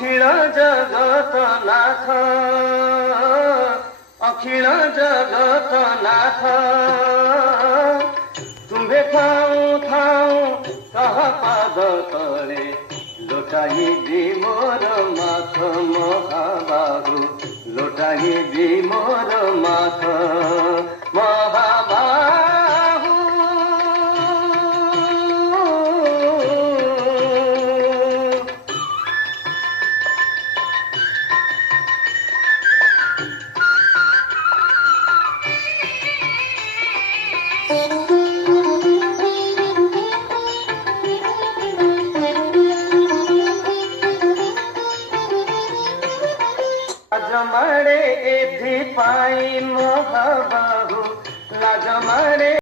अखिल जगत नाथ, अखिल जगत नाथ, तुम्हें थाऊ थाऊ कह पाद तले लोटाई दी मोर माथ महाबाहु, लोटाई दी मोर माथ महाबाहु। लाजमाड़े एथि पाई महाबाहु, लाजमाड़े